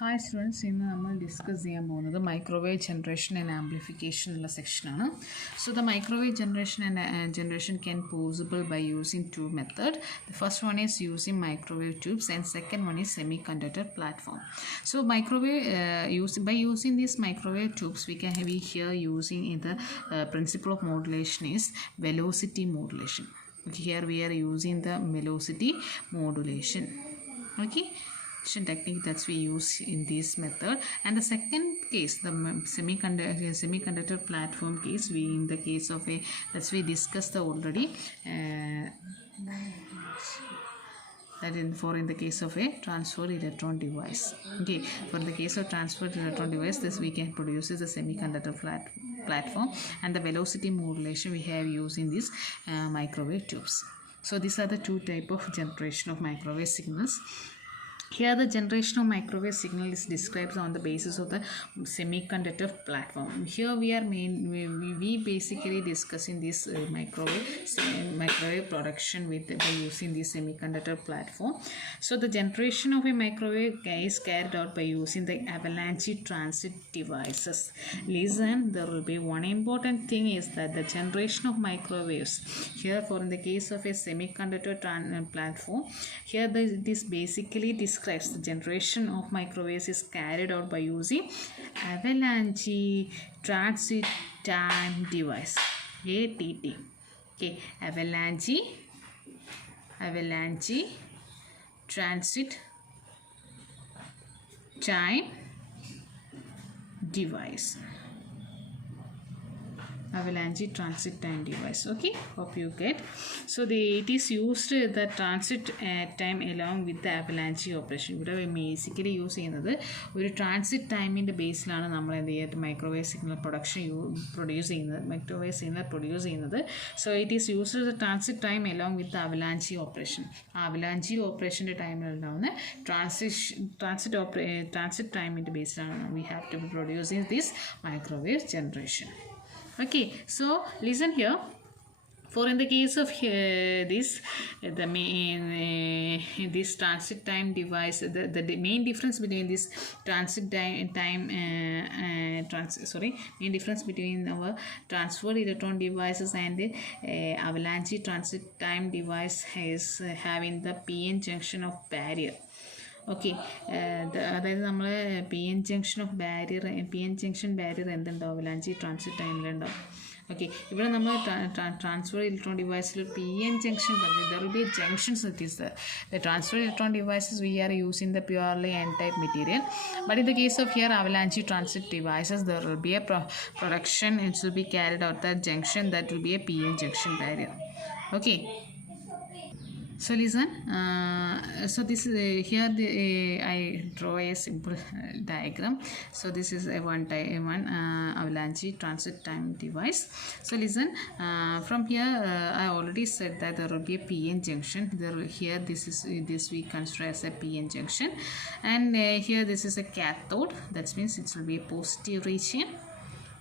Hi students, in we will discuss the microwave generation and amplification section. So the microwave generation and generation can possible by using two methods. The first one is using microwave tubes and second one is semiconductor platform. So microwave by using these microwave tubes we here using in the principle of modulation is velocity modulation. Okay, here we are using the velocity modulation. Okay, technique that we use in this method. And the second case, the semiconductor platform case, we in the case of a that's we discussed already that in the case of a transfer electron device. Okay, for the case of transfer electron device, this we can produce is a semiconductor platform, and the velocity modulation we have used in these microwave tubes. So these are the two type of generation of microwave signals. Here the generation of microwave signal is described on the basis of the semiconductor platform. Here we are we basically discussing this microwave production by using this semiconductor platform. So the generation of a microwave is carried out by using the avalanche transit devices. Listen, there will be one important thing is that the generation of microwaves here for in the case of a semiconductor platform, here this basically describes the generation of microwaves is carried out by using avalanche transit time device, ATT. Okay, avalanche transit time device. Avalanche transit time device. Okay, hope you get. So it is used the transit time along with the avalanche operation. We basically use ഒരു transit time in the baseലാണ് നമ്മൾ എന്ത് ചെയ്യുന്നത് microwave signal produce ചെയ്യുന്നത് microwave signal produce ചെയ്യുന്നത്. So it is used the transit time along with the avalanche operation. avalanche operation ടൈമിൽ ഉണ്ടാവുന്ന transit time in the baseലാണ് we have to be producing this microwave generation. Okay, so listen here. For in the case of this the main this transit time device, the main difference between this main difference between our transferred electron devices and the avalanche transit time device is having the PN junction of barrier. Okay, അതായത് നമ്മൾ PN junction of barrier PN junction barrier എന്തുണ്ടാവും avalanche transit ടൈമിലുണ്ടാവും. Okay, ഇവിടെ നമ്മൾ transfer electron ഡിവൈസിൽ PN junction പറഞ്ഞു. There will be junctions it is the transfer electron devices we are using the purely n-type material, but in the case of here avalanche transit devices there will be a production, it will be carried out that junction that will be a PN junction barrier. Okay, so listen, so this is here I draw a simple diagram. So this is a one avalanche transit time device. So listen, from here I already said that there will be a PN junction. Here this we consider as a PN junction, and here this is a cathode, that means it will be a positive region.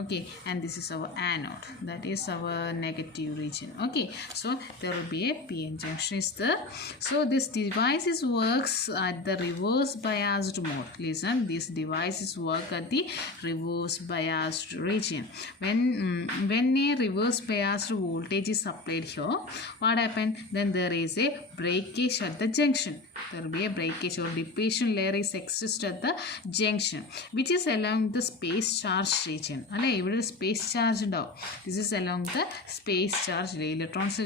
Okay, and this is our anode, that is our negative region. Okay, so there will be a PN junction is there. So this device works at the reverse biased mode. Listen, this device work at the reverse biased region. When a reverse biased voltage is applied here, what happened? Then there is a breakage at the junction. There will be a breakage or depletion layer is exist at the junction, which is along the space charge region. Here space charge ഉണ്ടാവും. This is along the space charge. The electrons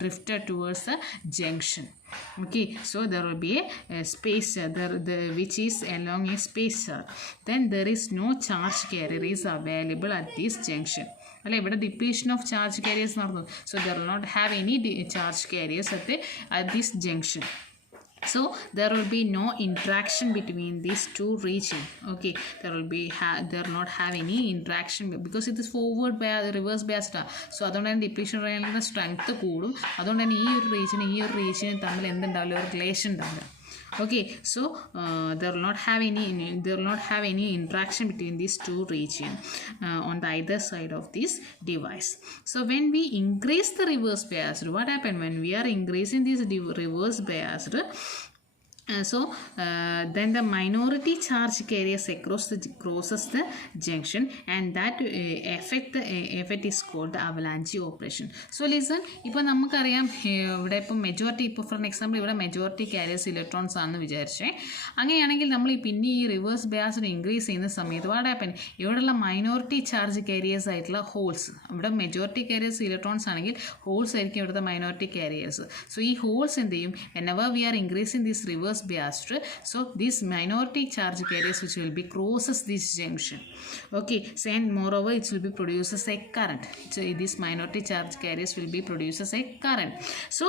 drifted towards the junction. Okay, so there will be a space which is along a space charge. Then there is no charge carrier is available at this junction. ഇവിടെ depletion of charge carriers നടന്നു. So there will not have any charge carriers at this junction. So there will be no interaction between these two regions. Okay, there will not have any interaction because it is forward bias reverse biased. So അതുകൊണ്ടാണ് depletion റേഞ്ചിൻ്റെ strength കൂടും. അതുകൊണ്ടാണ് ഈ ഒരു റീജിയനും തമ്മിൽ എന്തുണ്ടാവില്ല, ഒരു relation ഉണ്ടാവില്ല. Okay, so there will not have any interaction between these two regions on the either side of this device. So when we increase the reverse bias, what happen when we are increasing this reverse bias, Then the minority charge carriers crosses the junction, and that effect is called the avalanche operation. So listen, ഇപ്പോൾ നമുക്കറിയാം ഇവിടെ ഇപ്പം majority, ഇപ്പോൾ for example ഇവിടെ majority careers electrons ആണെന്ന് വിചാരിച്ചേ. അങ്ങനെയാണെങ്കിൽ നമ്മൾ പിന്നെ ഈ റിവേഴ്സ് ബയാസ് ഇൻക്രീസ് ചെയ്യുന്ന സമയത്ത് വാട്ട് ഹാപ്പൻ, ഇവിടെയുള്ള മൈനോറിറ്റി ചാർജ് കാരിയേഴ്സ് ആയിട്ടുള്ള ഹോൾസ്, ഇവിടെ മെജോറിറ്റി കാരിയേഴ്സ് ഇലക്ട്രോൺസ് ആണെങ്കിൽ ഹോൾസ് ആയിരിക്കും ഇവിടുത്തെ മൈനോറിറ്റി കാരിയേഴ്സ്. സോ ഈ ഹോൾസ് എന്ത് ചെയ്യും, whenever we are increasing this reverse bias, so this minority charge carriers which will be crosses this junction, okay, so and moreover it will be produces a current. So this minority charge carriers will be produces a current. So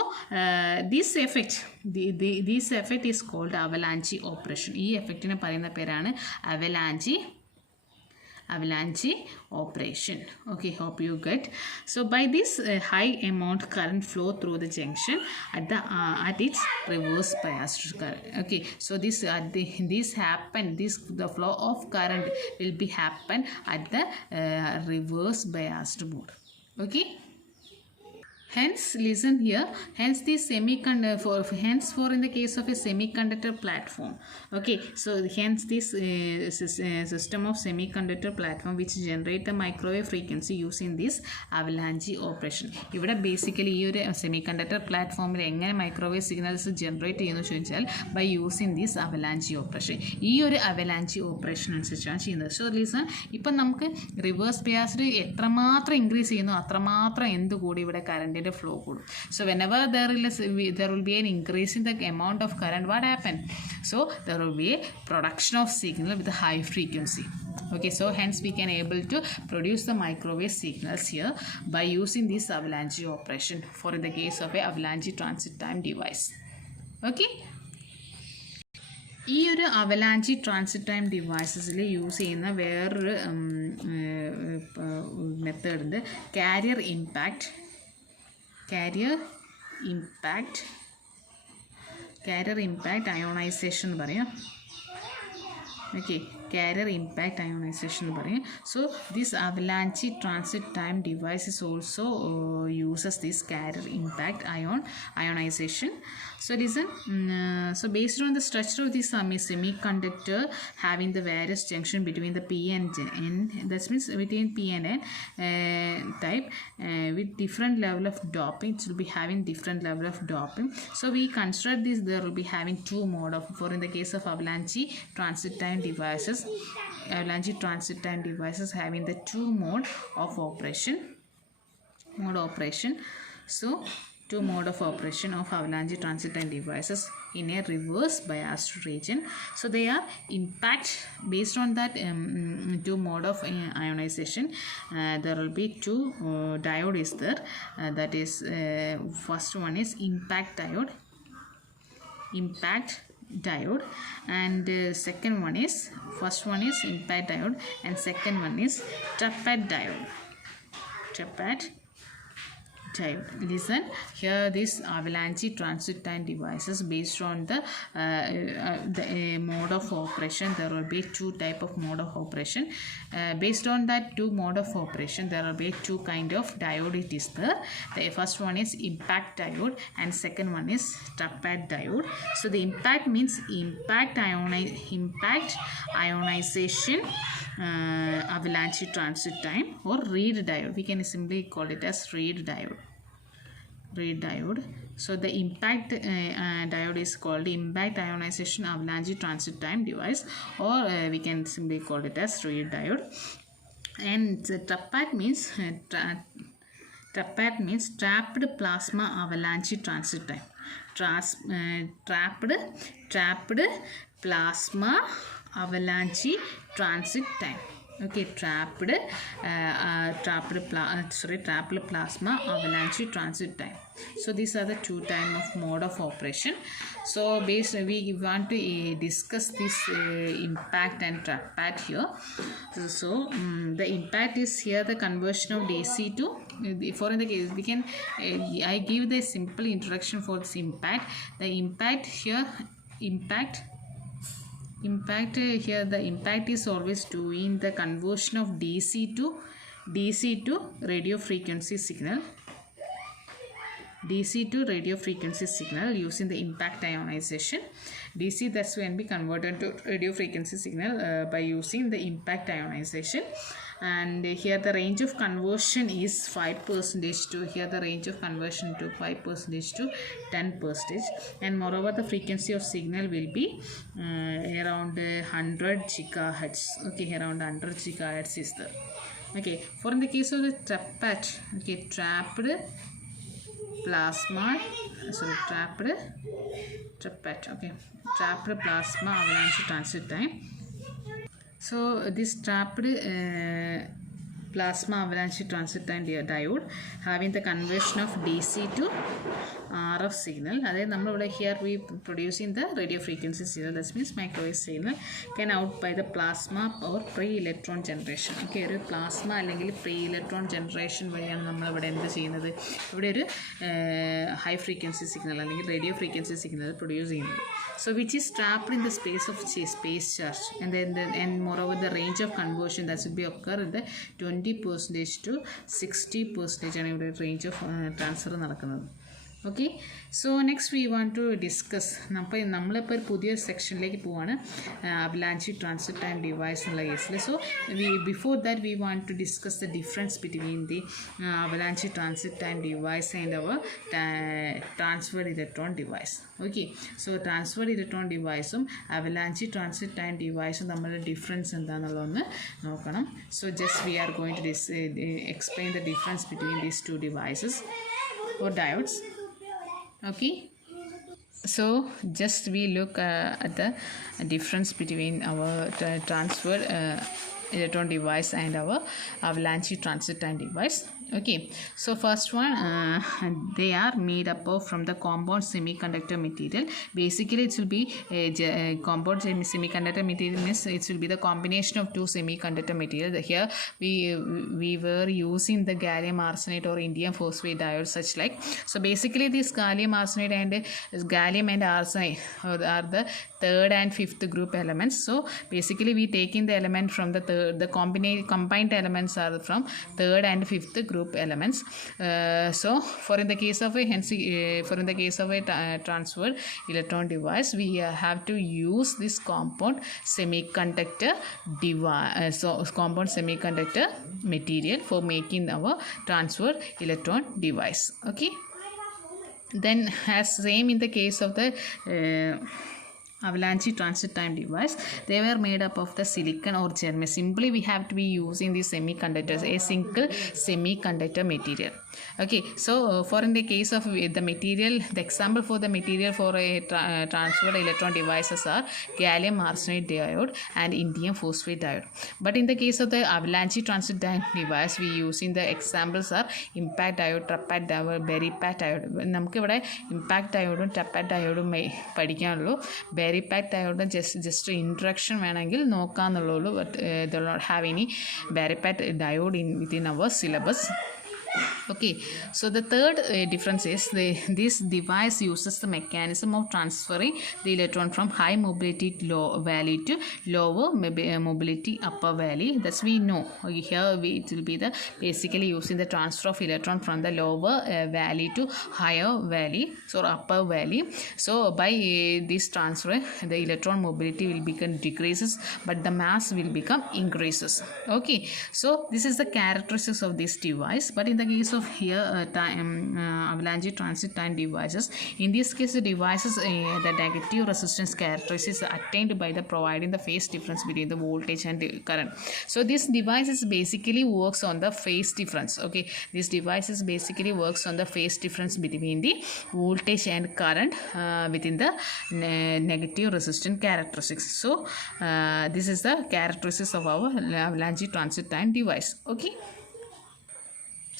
this effect, this effect is called avalanche operation. ഈ എഫക്റ്റിനെ പറയുന്ന പേരാണ് avalanche operation. Okay, hope you get. So by this high amount current flow through the junction at its reverse biased current. Okay, so the flow of current will be happen at the reverse biased mode. Okay. Hence, listen here. Hence, the for in the case of a semiconductor platform. Okay, so hence this system of semiconductor platform which generate the microwave frequency using this avalanche operation. ഇവിടെ basically ഈ ഒരു semiconductor പ്ലാറ്റ്ഫോമിൽ എങ്ങനെ microwave signals generate ചെയ്യുന്നു ചോദിച്ചാൽ by using this avalanche operation. ഈ ഒരു avalanche operation അനുസരിച്ചാണ് ചെയ്യുന്നത്. സോ ലീസൺ, ഇപ്പം നമുക്ക് റിവേഴ്സ് ബയാസ്ഡ് എത്രമാത്രം ഇൻക്രീസ് ചെയ്യുന്നു അത്രമാത്രം എന്ത് കൂടി ഇവിടെ കറണ്ട് flow കൂടും. So whenever there will be an increase in the amount of current, what happen? So there will be a production of signal with a high frequency. Okay, so hence we can able to produce the microwave signals here by using this avalanche operation for in the case of a avalanche transit time device. Okay. ഈ ഒരു avalanche transit time ഡിവൈസസിൽ use ചെയ്യുന്ന വേറൊരു method ഉണ്ട്, carrier impact ionisation എന്ന് പറയാം. Okay, carrier impact ionization എന്ന് പറയും. So this avalanche transit time device is also uses this carrier impact ionization. So listen, so based on the structure of this semiconductor having the various junction between the P and N, that means between P and N type with different level of doping, it will be having different level of doping. So we construct this, there will be having two mode of, for in the case of avalanche transit time devices having the two mode of operation. So two mode of operation of avalanche transit time devices in a reverse biased region. So they are impact based on that two mode of ionization. There will be two diode is there, that is first one is impact diode, and second one is, first one is impact diode and second one is tappet diode. Listen here, this avalanche transit time devices based on the mode of operation, there will be two type of mode of operation. Based on that two mode of operation, there will be two kind of diode it is there. The first one is impact diode and second one is tappet diode. So the impact means impact ionization avalanche transit time, or read diode, we can simply call it as read diode. So the impact diode is called impact ionization avalanche transit time device, or we can simply call it as read diode. And the tappet means trapped plasma avalanche transit time. Trapped plasma avalanche transit time. Okay, trapped plasma avalanche transit time. So these are the two type of mode of operation. So we want to discuss this impact and tappet here. So the impact is here the conversion of DC to, for in the case we can I give the simple introduction for this impact. The impact here, the impact is always doing the conversion of DC to radio frequency signal. DC to radio frequency signal using the impact ionization. DC thus can be converted to radio frequency signal by using the impact ionization. And here the range of conversion is 5% to, here the range of conversion to 5% to 10%. And moreover the frequency of signal will be around 100 gigahertz. Okay, around 100 gigahertz is the, okay. For in the case of the trapped, okay, trapped plasma, sorry, trapped plasma avalanche transit time. So this trapped plasma avalanche transit time diode having the conversion of DC to RF signal. Here we producing the radio frequency signal, that means microwave signal can out by the plasma or pre-electron generation. Okay, plasma or pre-electron generation we high frequency signal or radio frequency signal producing. So which is trapped in the space of space charge, and then and moreover the range of conversion that should be occur in the 20% to 60% and range of transfer. Okay, so next we want to discuss we section like avalanche transit time device. So before that we want to discuss the difference between the avalanche transit time device and our transfer electron device. Okay, so transfer electron device avalanche transit time device difference endanalonu nokkanam. So just we are going to explain the difference between these two devices or diodes. Okay, so just we look at the difference between our transfer electron device and our avalanche transit time device. Okay, so first one, they are made up of from the compound semiconductor material. Basically it will be a compound semiconductor material means it will be the combination of two semiconductor material. Here we were using the gallium arsenide or indium phosphide diodes such like. So basically this gallium arsenide and gallium and arsenide are the third and fifth group elements. So basically we taking the element from the combined elements are from third and fifth group elements. So for in the case of a transfer electron device, we have to use this compound semiconductor device, compound semiconductor material for making our transfer electron device. Okay, then as same in the case of the avalanche transit time device, they were made up of the silicon or germanium. Simply we have to be using these semiconductors, a single semiconductor material. Okay, so for in the case of the material, the example for the material for a transferred electron devices are gallium arsenide diode and indium phosphide diode. But in the case of the avalanche transit time device, we using the examples are impact diode, trapad diode, baripat diode. നമുക്ക് ഇവിടെ impact ഡയോഡും TRAPATT ഡയോഡും പഠിക്കാനുള്ളൂ. BARITT diode just introduction വേണമെങ്കിൽ നോക്കാമെന്നുള്ളൂ. But the not have any BARITT diode within our syllabus. Okay, so the third difference is this device uses the mechanism of transferring the electron from high mobility low valley to lower mobility upper valley. That's we know. Here it will be the basically using the transfer of electron from the lower valley to higher valley, so upper valley. So by this transfer the electron mobility will become decreases but the mass will become increases. Okay, so this is the characteristics of this device. But in the case of here avalanche transit time devices, in this case the devices the negative resistance characteristics are attained by the providing the phase difference between the voltage and the current. So this device basically works on the phase difference. Okay, this device basically works on the phase difference between the voltage and current within the negative resistance characteristics. So this is the characteristics of our avalanche transit time device. Okay,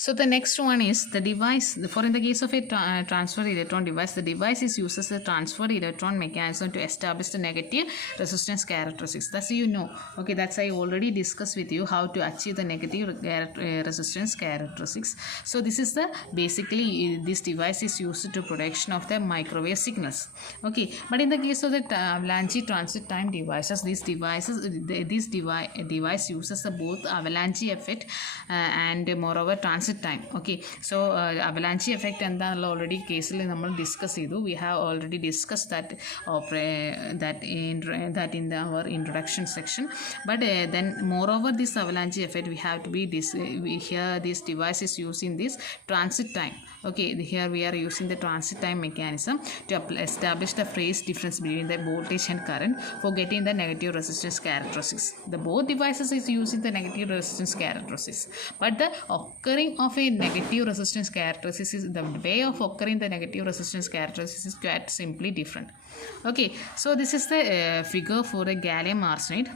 so the next one is the device. For in the case of a transfer electron device, the device is uses the transfer electron mechanism to establish the negative resistance characteristics. That's you know. Okay, that's I already discussed with you how to achieve the negative resistance characteristics. So this is the basically this device is used to production of the microwave signals. Okay, but in the case of the avalanche transit time devices, this device uses the both avalanche effect and moreover transit transit time. Okay, so avalanche effect and already case discuss we have already discussed that in our introduction section. But then moreover this avalanche effect we have to be here this device is using this transit time. Okay, here we are using the transit time mechanism to establish the phase difference between the voltage and current for getting the negative resistance characteristics. The both devices is using the negative resistance characteristics, but the occurring of a negative resistance characteristics is the way of occurring the negative resistance characteristics is quite simply different. Okay, so this is the figure for the gallium arsenide.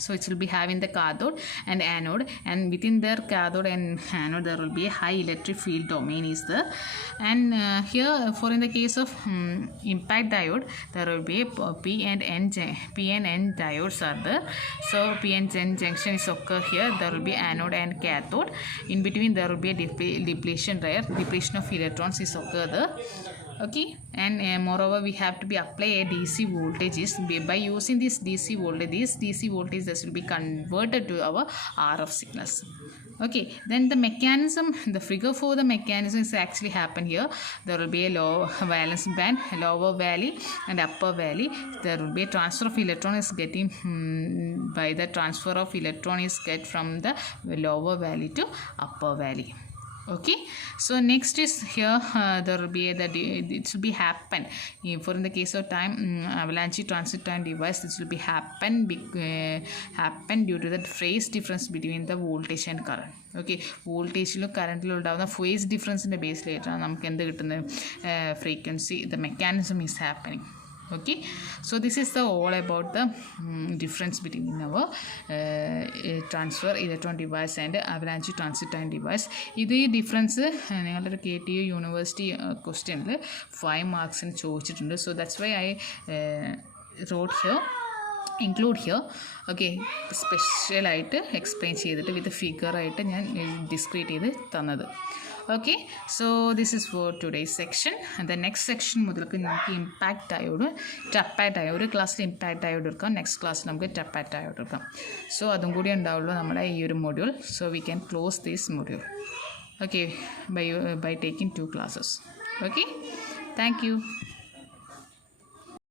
So it will be having the cathode and anode, and within their cathode and anode there will be a high electric field domain is there. And here for in the case of impact diode there will be a P and N diodes are there. So P and N junction is occur here. There will be anode and cathode. In between there will be a depletion of electrons is occur there. Okay, and moreover we have to be apply a DC voltages by using this DC voltage. This DC voltage this will be converted to our RF signals. Okay, then the mechanism, the figure for the mechanism is actually happen here. There will be a low valence band, lower valley and upper valley. There will be a transfer of electron is getting by the transfer of electron is get from the lower valley to upper valley. Okay, so next is here there will be it will be happen for in the case of time avalanche transit time device. This will be happen due to the phase difference between the voltage and current. Okay, voltage current the phase difference in the base later frequency, the mechanism is happening. Okay, so this is the all about the difference between our transfer electron device and avalanche transit time device. This difference KTU University question 5 marks in choichittundu. So that's why I wrote here, include here. Okay, special explain with the figure discrete tannadu. Okay, so this is for today's section. And the next section impact diode, tappet diode class impact diode next class tappet diode. So adum koodi undavullo nammada ee oru module. So we can close this module. Okay, by taking 2 classes. Okay, thank you.